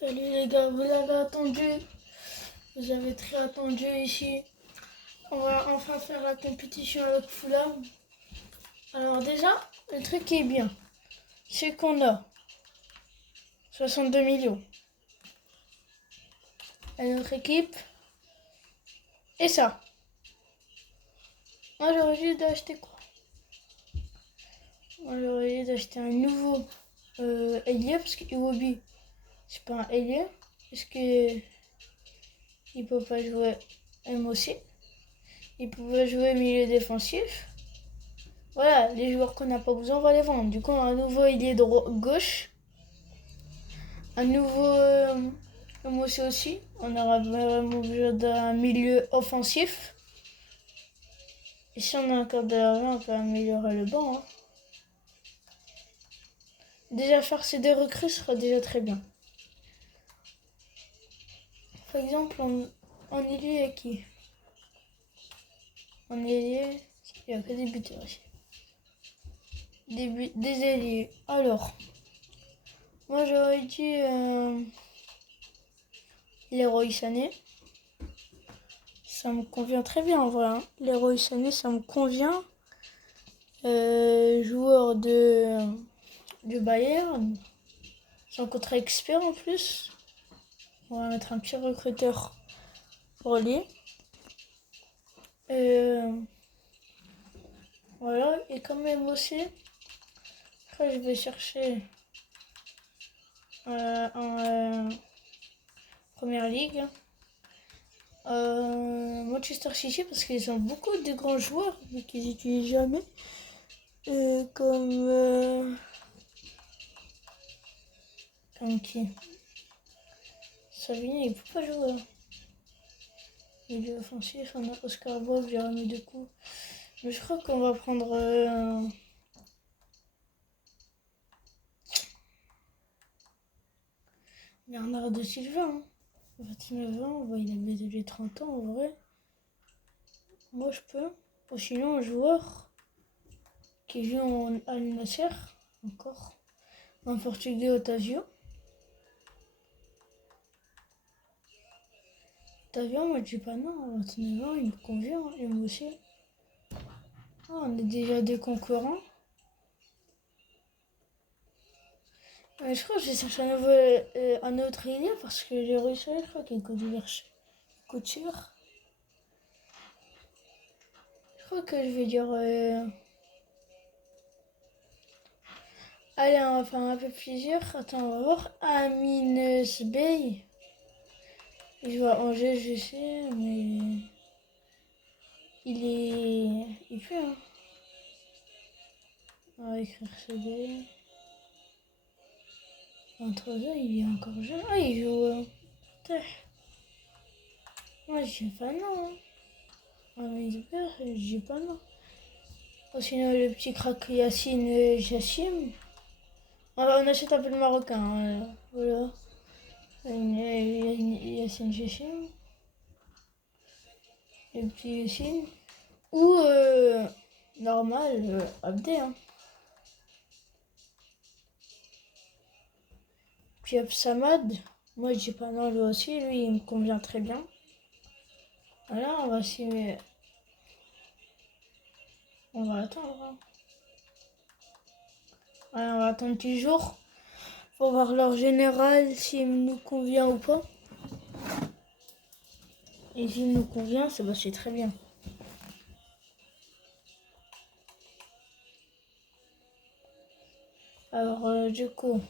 Salut les gars, vous avez attendu, vous avez très attendu ici. On va enfin faire la compétition avec Fulham. Alors déjà, le truc qui est bien, c'est qu'on a 62 millions. Et notre équipe, et ça. Moi j'aurais dû d'acheter quoi? Moi j'aurais dû d'acheter un nouveau ailier, parce que Iwobi, c'est pas un ailier. Parce que il peut pas jouer MOC. Il pouvait jouer milieu défensif. Voilà, les joueurs qu'on n'a pas besoin, on va les vendre. Du coup, on a un nouveau ailier gauche, un nouveau Moussé aussi. On aura vraiment besoin d'un milieu offensif. Et si on a encore de l'argent, on peut améliorer le banc. Hein. Déjà, faire ces deux recrues sera déjà très bien. Par exemple, en ailier, il y a qui? En ailier, il n'y a que des buteurs ici. Des ailiers. Alors, moi j'aurais dit Leroy Sané. Ça me convient très bien en vrai. Hein. Leroy Sané, ça me convient. Joueur du Bayern. C'est un contrat expert en plus. On va mettre un petit recruteur pour lui. Voilà. Et quand même aussi, après je vais chercher en Première Ligue. Manchester City parce qu'ils ont beaucoup de grands joueurs mais qu'ils n'utilisent jamais. Comme qui? Savigny, il peut pas jouer. Hein. Milieu offensif, on a Oscar Bob, Jérémy Decoux. Mais je crois qu'on va prendre Bernardo Silva. Hein. 29 ans, il a déjà 30 ans en vrai. Moi je peux. Ou sinon un joueur qui joue en Al Nasser, encore. Un portugais Otavio. Otavio, moi je dis pas non, 29 ans, il me convient, et moi aussi. Ah, on est déjà deux concurrents. Je crois que j'ai cherché un autre ailier parce que j'ai réussi, je crois qu'il coûte cher. Je crois que je vais dire. Allez, on va faire un peu plusieurs. Attends, on va voir. Amine Sbey. Il joue à Angers, je sais, mais. Il fait, hein. On va écrire CD. Entre eux, il est encore jeune. Ah, il joue. Moi, je dis pas non. Hein. Amine Sbey, je dis pas non. Oh, sinon, le petit crack Yacine Jassim. On achète un peu le marocain. Hein, voilà. Yacine Jassim. Et puis Yacine. Ou normal, Abdé. Hein. Puis Samad. Moi, je dis pas non, lui aussi. Lui, il me convient très bien. Voilà, on va essayer. On va attendre. Hein. Voilà, on va attendre 10 jours. Pour voir leur général s'il nous convient ou pas. Et s'il nous convient, c'est très bien. Alors, du coup.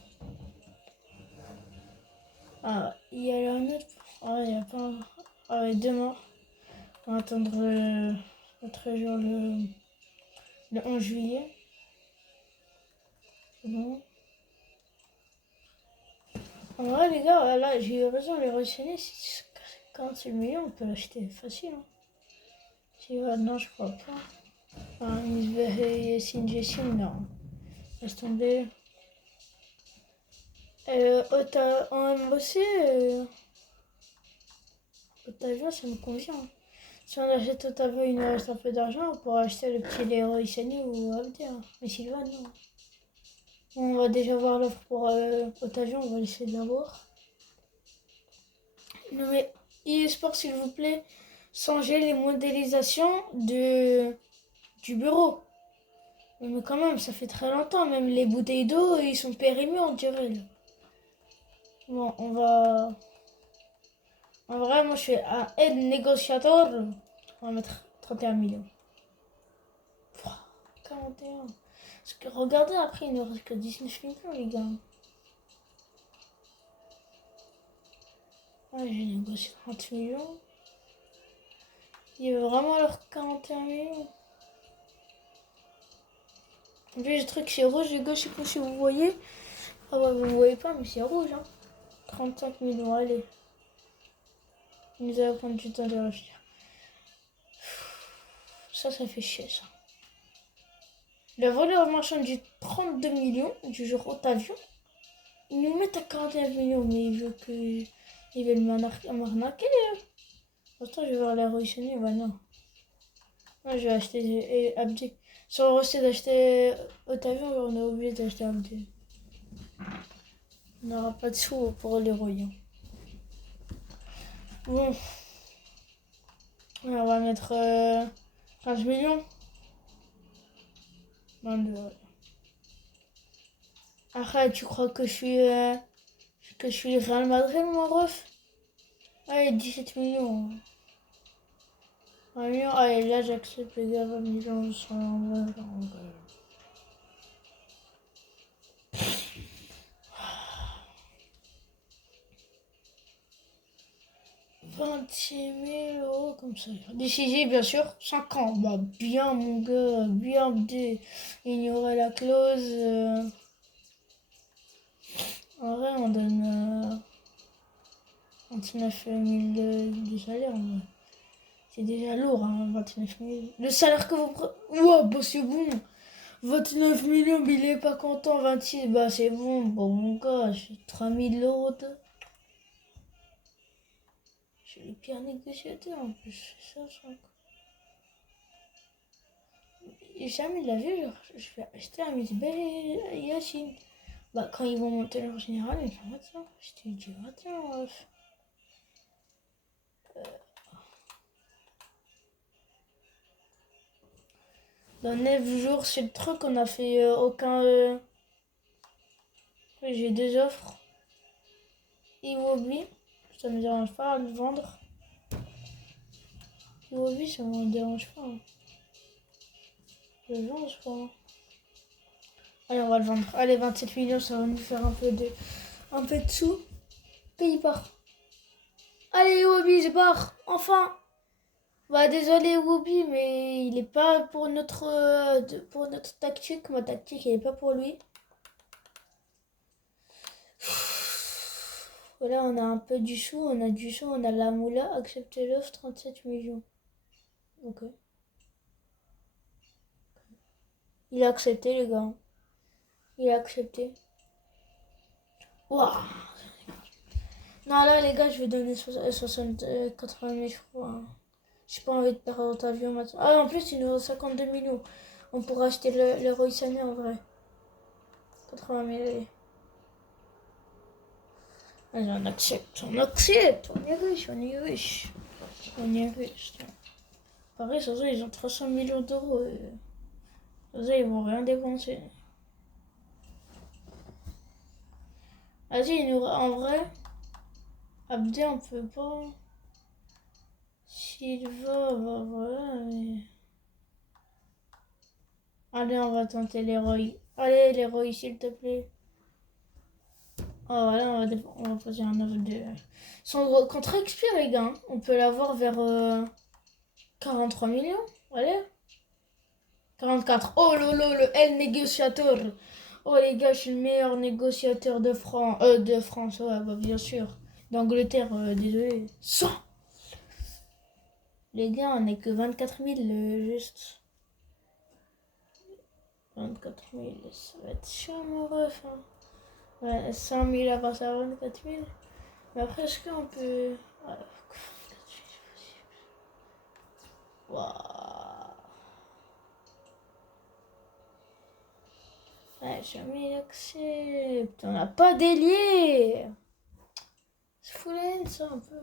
Ah, il y a un autre. Ah, il n'y a pas. Ah, ouais, demain. On va attendre notre jour le 11 juillet. C'est bon. En vrai, les gars, là, j'ai eu raison, les Rossini, c'est 46 millions, on peut l'acheter facile. Hein. Si, non, je crois pas. Enfin, Yassine Jessim, non. Laisse tomber. En MOC, Otavio, ça me convient. Hein. Si on achète Otavio, il nous reste un peu d'argent, on pourra acheter le petit Leroy Sané ou Abdé. Hein. Mais Sylvain, non. On va déjà voir l'offre pour Otavio, on va essayer de l'avoir. Non mais, e-sport, s'il vous plaît, changez les modélisations du bureau. Mais quand même, ça fait très longtemps. Même les bouteilles d'eau, ils sont périmés, on dirait. Là. Bon, on va... En vrai, moi, je fais un aide négociateur. On va mettre 31 millions. Pouah, 41. Parce que regardez, après, il ne reste que 19 millions, les gars. Ouais, j'ai négocié 30 millions. Il veut vraiment leur 41 millions. En plus, le truc, c'est rouge, les gars, je sais pas si vous voyez. Ah ouais, vous ne voyez pas, mais c'est rouge, hein. 35 millions, allez. Il nous allons prendre du temps de réfléchir. Ça fait chier, ça. La valeur marchande du 32 millions, du genre Otavion, ils nous mettent à 41 millions, mais ils veulent m'arnaquer. Attends, je vais voir la révolutionner, bah non. Moi, je vais acheter Abdi. Si on essaie d'acheter Otavion, on est obligé d'acheter Abdi. On n'aura pas de sous pour les royaumes. Bon, on va mettre 15 millions. 22. Arrête, tu crois que je suis Real Madrid, mon ref? Allez, 17 millions. 1 million, allez, là j'accepte les gars, 20 millions sont en vrai. 26 000 euros comme ça. Décisif, bien sûr, 5 ans. Bah, bien, mon gars, bien ignorer la clause. En vrai, on donne 29 000 de salaire. Mais c'est déjà lourd, hein, 29 000. Le salaire que vous prenez. Ouah, bah c'est bon. 29 millions, mais il est pas content. 26, bah c'est bon. Bon, mon gars, j'ai 3 000 euros de. Je suis le pire négociateur en plus. C'est ça, je Et jamais de la vie, genre, je vais acheter un Misbeh et Yacine. Bah, quand ils vont monter leur général, ils vont mettre ça. Je te dis, attends, ref. Dans 9 jours, c'est le truc, on a fait aucun. J'ai 2 offres. Iwobi, ça me dérange pas de le vendre. Iwobi, ça me dérange pas. Hein. Je le vends, je crois. Allez, on va le vendre. Allez, 27 millions, ça va nous faire un peu de sous. Puis il part. Allez, Iwobi, je pars. Enfin. Bah désolé Whoopi, mais il est pas pour notre tactique. Ma tactique, elle est pas pour lui. Voilà, on a un peu du sou, on a du sou, on a la moula. Acceptez l'offre, 37 millions. Ok. Il a accepté les gars. Il a accepté. Waouh. Non là les gars, je vais donner 80 000 je crois. Hein. J'ai pas envie de perdre votre avion maintenant. Ah en plus il nous reste 52 millions. On pourra acheter le Roy Sané en vrai. 80 000 allez. Allez, on accepte, on accepte, on est riche, on est riche. On est riche. Pareil, sur ça, ils ont 300 millions d'euros. Sur ça, ils vont rien dépenser. Vas-y, en vrai, Abdé, on peut pas. S'il va, bah voilà. Mais... Allez, on va tenter l'héroï. Allez, l'héroï, s'il te plaît. Oh, voilà, on va poser un offre de. Son contrat expire, les gars. Hein. On peut l'avoir vers 43 millions. Allez. 44. Oh lolo, le L négociateur. Oh les gars, je suis le meilleur négociateur de France, ouais, bah bien sûr. D'Angleterre, désolé. 100. Les gars, on n'est que 24 000 juste. 24 000, ça va être chiant mon ref. Hein. Ouais, 100 000 à passer à 24 000. Mais après, est-ce qu'on peut... Ouais, waouh. Ouais, jamais il accepte. On n'a pas d'ailier. C'est fou la haine, ça, un peu.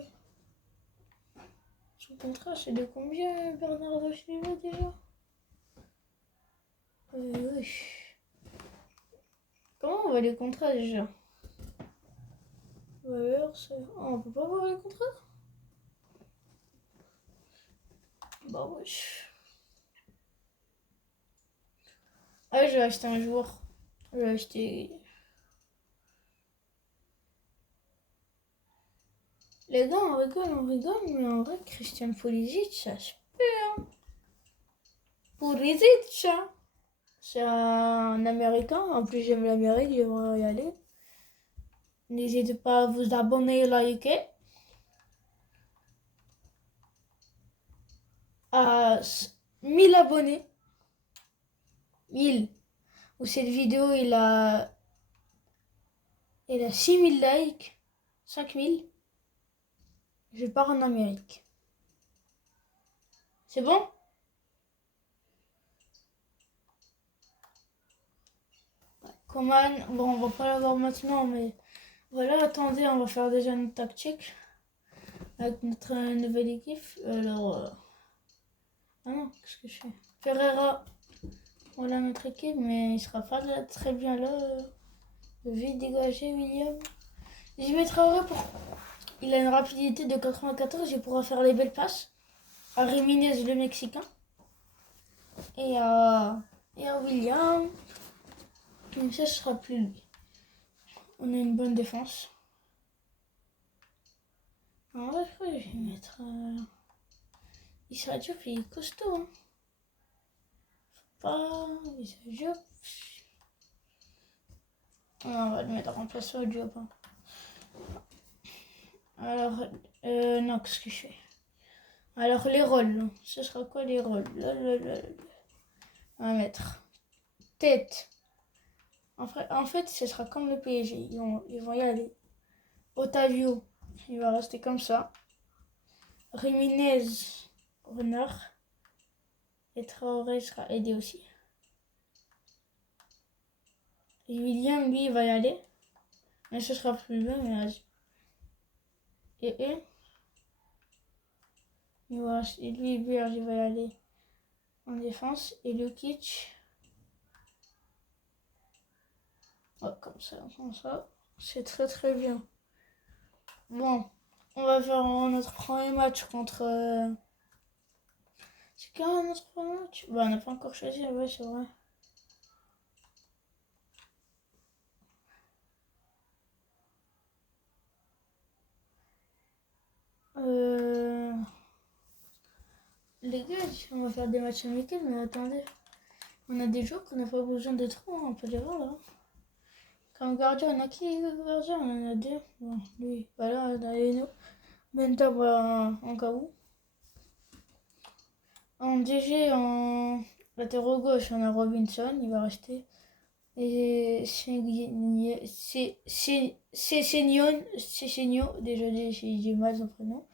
Son contrat, c'est de combien, Bernardo Silva, déjà? Oui. Comment on voit les contrats, déjà? Alors, on peut pas voir les contrats? Bah wesh. Ah, je vais acheter un joueur. Je vais acheter... Les gars, on rigole, mais en vrai, Christian Pulisic, ça se peut, hein. Pulisic, hein. C'est un Américain. En plus, j'aime l'Amérique, j'aimerais y aller. N'hésitez pas à vous abonner et liker. À 1000 abonnés. 1000. Où cette vidéo, il a 6000 likes. 5000. Je pars en Amérique. C'est bon? Coman, bon, on va pas l'avoir maintenant, mais voilà, attendez, on va faire déjà notre tactique avec notre nouvelle équipe. Alors, ah non, qu'est-ce que je fais? Ferreira, voilà notre équipe, mais il sera pas là, très bien là. Vite dégagé, William. J'y mettrai pour. Il a une rapidité de 94, il pourra faire les belles passes à Jiménez, le Mexicain, et à William. Comme ça, ce sera plus lui. On a une bonne défense. En vrai, je crois que je vais mettre. Issa Diop, il est costaud. Hein. Faut pas. Issa Diop. Non, on va le mettre en remplaçant Diop. Hein. Alors, non, qu'est-ce que je fais? Alors, les rôles. Ce sera quoi les rôles? On va mettre tête. En fait, ce sera comme le PSG. Ils vont y aller. Otavio, il va rester comme ça. Jiménez, Renard. Et Traoré sera aidé aussi. Et William, lui, il va y aller. Mais ce sera plus long, mais vas-y. Et eux, et lui, Berge, il va y aller en défense. Et le Kitsch. Ouais, comme ça, comme ça. C'est très très bien. Bon, on va faire notre premier match contre... C'est quand notre premier match? Bah, on n'a pas encore choisi, ouais, c'est vrai. Les gars, on va faire des matchs amicaux, mais attendez. On a des joueurs qu'on n'a pas besoin de trop, hein, on peut les voir là. Comme gardien, on a qui gardien? On en a deux. Bon, lui, voilà, on a Eno. Benta, en cas où. En DG, en latéral gauche, on a Robinson, il va rester. Et Cessignon, déjà j'ai mal son prénom.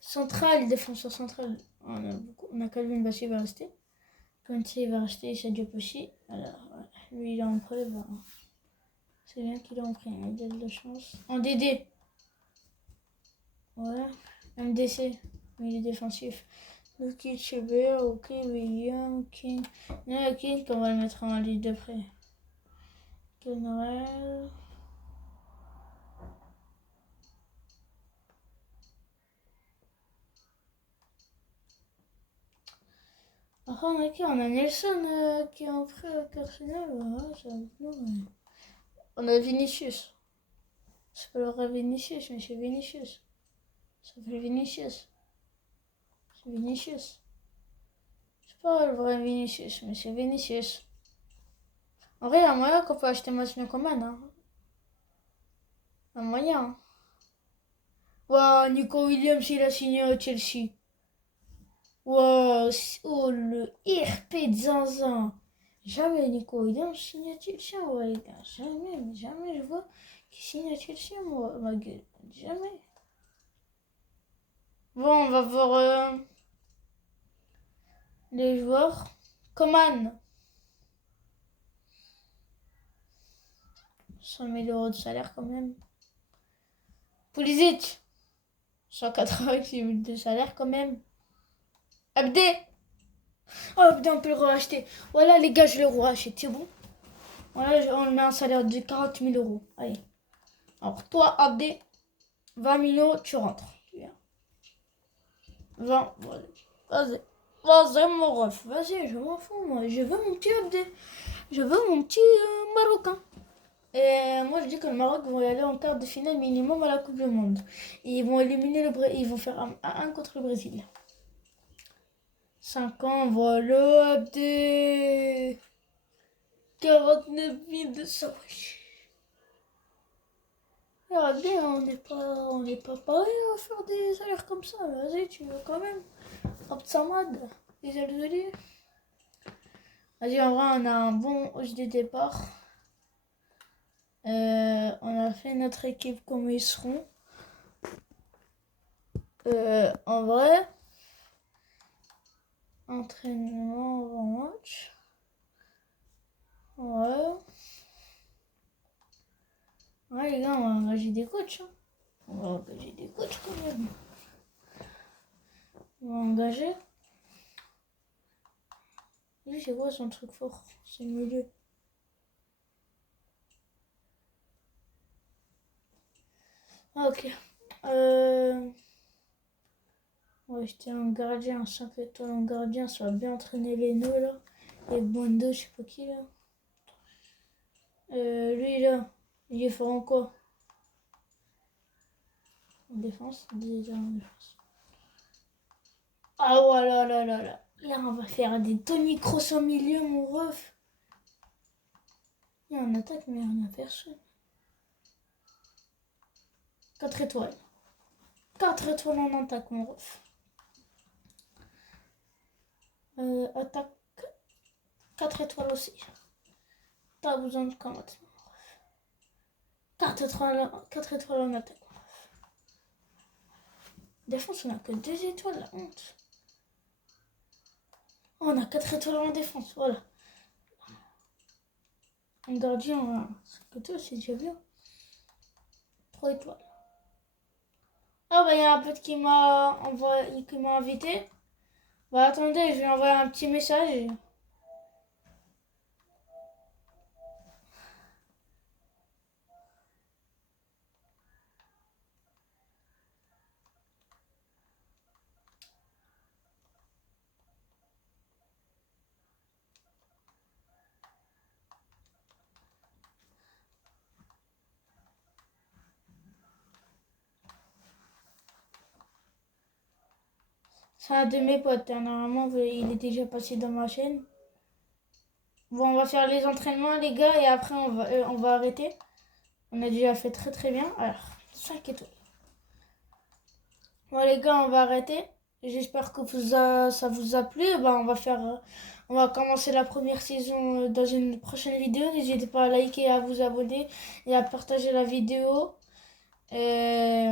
Central, défenseur central, on a Calvin Bassé, il va rester. Conte, il va rester, Sadio aussi. Alors, lui, il est en preuve. Hein. C'est bien qu'il est en prêt, il a de la chance. En DD, ouais. MDC, mais il est défensif. Ok, Chebert, ok, William, King. Non, King, on va le mettre en ligne de près. General. Enfin, ok, on a Nelson qui est en prêt avec Arsenal. Ouais, ça, non, ouais. On a Vinicius. C'est pas le vrai Vinicius, mais c'est Vinicius. Ça s'appelle Vinicius. C'est Vinicius. C'est pas le vrai Vinicius, mais c'est Vinicius. En vrai, il y a moyen qu'on peut acheter Massimo Coman. Hein. Il y a moyen. Hein. Wow, Nico Williams, il a signé à Chelsea. Wow, oh le RP de Zinzin. Jamais Nico Williams signe à Chelsea, ouais, les gars. Jamais, mais jamais je vois qu'il signe à Chelsea, moi, ma gueule. Jamais. Bon, on va voir les joueurs. Coman. 100 000 euros de salaire quand même. Pulisic. 186 000 de salaire quand même. Abdé! Oh, Abdé, on peut le racheter. Voilà, les gars, je le rachète, c'est bon. Voilà, on a un salaire de 40 000 euros. Allez. Alors, toi, Abdé, 20 millions, tu rentres. Viens. 20, voilà. Vas-y. Vas-y, mon ref. Vas-y, je m'en fous, moi. Je veux mon petit Abdé. Je veux mon petit Marocain. Et moi, je dis que le Maroc va y aller en quart de finale minimum à la Coupe du Monde. Et ils vont éliminer le Brésil. Ils vont faire un contre le Brésil. 5 ans, voilà, Abdé. 49 200. Abdé, on n'est pas pareil à faire des salaires comme ça. Vas-y, tu veux quand même. Abd Samad, les Algériens. Vas-y, en vrai, on a un bon hoche de départ. On a fait notre équipe comme ils seront. En vrai, entraînement avant match. Ouais. Ouais, les gars, on va engager des coachs. Hein. On va engager des coachs quand même. On va engager. Lui, c'est quoi son truc fort? C'est le milieu. Ah, ok. Ouais, j'étais un gardien, 5 étoiles en gardien, ça va bien entraîner les nœuds là. Et Bondo, je sais pas qui là. Lui là, il est fort en quoi? En défense, déjà en défense. Ah ouais là là là là. Là on va faire des Tony Kroos au milieu mon ref. Il y a en attaque mais il n'y a personne. 4 étoiles. 4 étoiles en attaque mon ref. Attaque 4 étoiles aussi. T'as besoin de quoi maintenant? 4 étoiles en attaque. Défense, on a que 2 étoiles, la honte. Oh, on a 4 étoiles en défense, voilà. En gardien, que toi, c'est déjà bien. 3 étoiles. Ah bah il y a un pote qui m'a invité. Bah attendez, je vais envoyer un petit message. C'est un de mes potes, hein. Normalement il est déjà passé dans ma chaîne. Bon, on va faire les entraînements les gars et après on va arrêter. On a déjà fait très très bien. Alors, 5 étoiles. Bon les gars, on va arrêter. J'espère que ça vous a plu. Bah, on va commencer la première saison dans une prochaine vidéo. N'hésitez pas à liker, à vous abonner et à partager la vidéo. Et,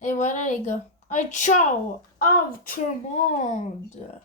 et voilà les gars. Allez, ciao! À tout le monde!